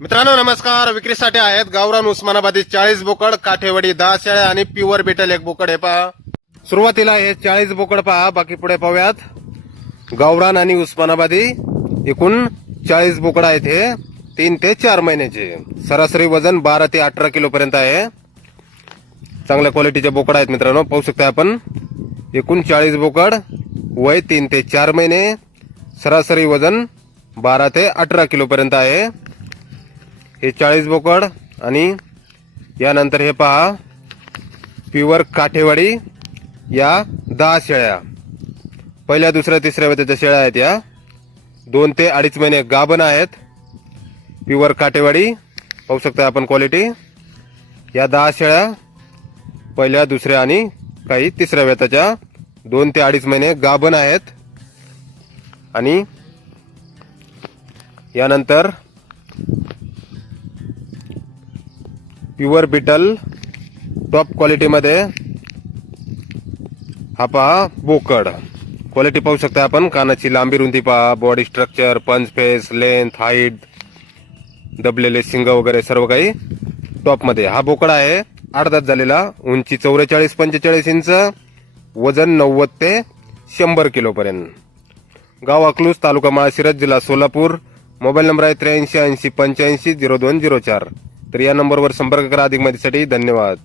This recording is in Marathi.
मित्रांनो नमस्कार. विक्रीसाठी आहेत गावरान उस्मानाबादी चाळीस बोकड काठेवाडी दहा शेळ्या आणि प्युअर बिटल एक बोकड. हे पहा. सुरुवातीला हे चाळीस बोकड पहा. बाकी पुढे पाहूयात. गावरान आणि उस्मानाबादी एकूण चाळीस बोकड आहेत हे. तीन ते चार महिन्याचे. सरासरी वजन बारा ते अठरा किलो पर्यंत आहे चांगल्या क्वालिटीचे बोकड आहेत मित्रांनो. पाहू शकता आपण. एकूण चाळीस बोकड वय तीन ते चार महिने. सरासरी वजन बारा ते अठरा किलो पर्यंत आहे. हे चाळीस बोकड आणि यानंतर हे पहा प्युअर काठेवाडी या दहा शेळ्या. पहिल्या दुसऱ्या तिसऱ्या वेळेच्या शेळ्या आहेत या. दोन ते अडीच महिने गाभण आहेत. प्युअर काठेवाडी पाहू शकता आपण क्वालिटी. या दहा शेळ्या पहिल्या दुसऱ्या आणि काही तिसऱ्या वेताच्या दोन ते अडीच महिने गाभण आहेत. आणि यानंतर प्युअर बिटल टॉप क्वालिटीमध्ये. हा पहा बोकड. क्वालिटी पाहू शकता आपण कानाची लांबी रुंदी पहा body structure punch face length height दबलेले शिंग वगैरे सर्व काही टॉपमध्ये. हा बोकड आहे अर्धात झालेला उंची चौवेचाळीस पंचेचाळीस इंच वजन नव्वद ते शंभर किलोपर्यंत गाव अकलूज तालुका माळशिरस जिल्हा सोलापूर. मोबाईल नंबर आहे त्र्याऐंशी ऐंशी पंच्याऐंशी झिरो दोन झिरो चार. तर या नंबरवर संपर्क करा अधिक माहितीसाठी. धन्यवाद.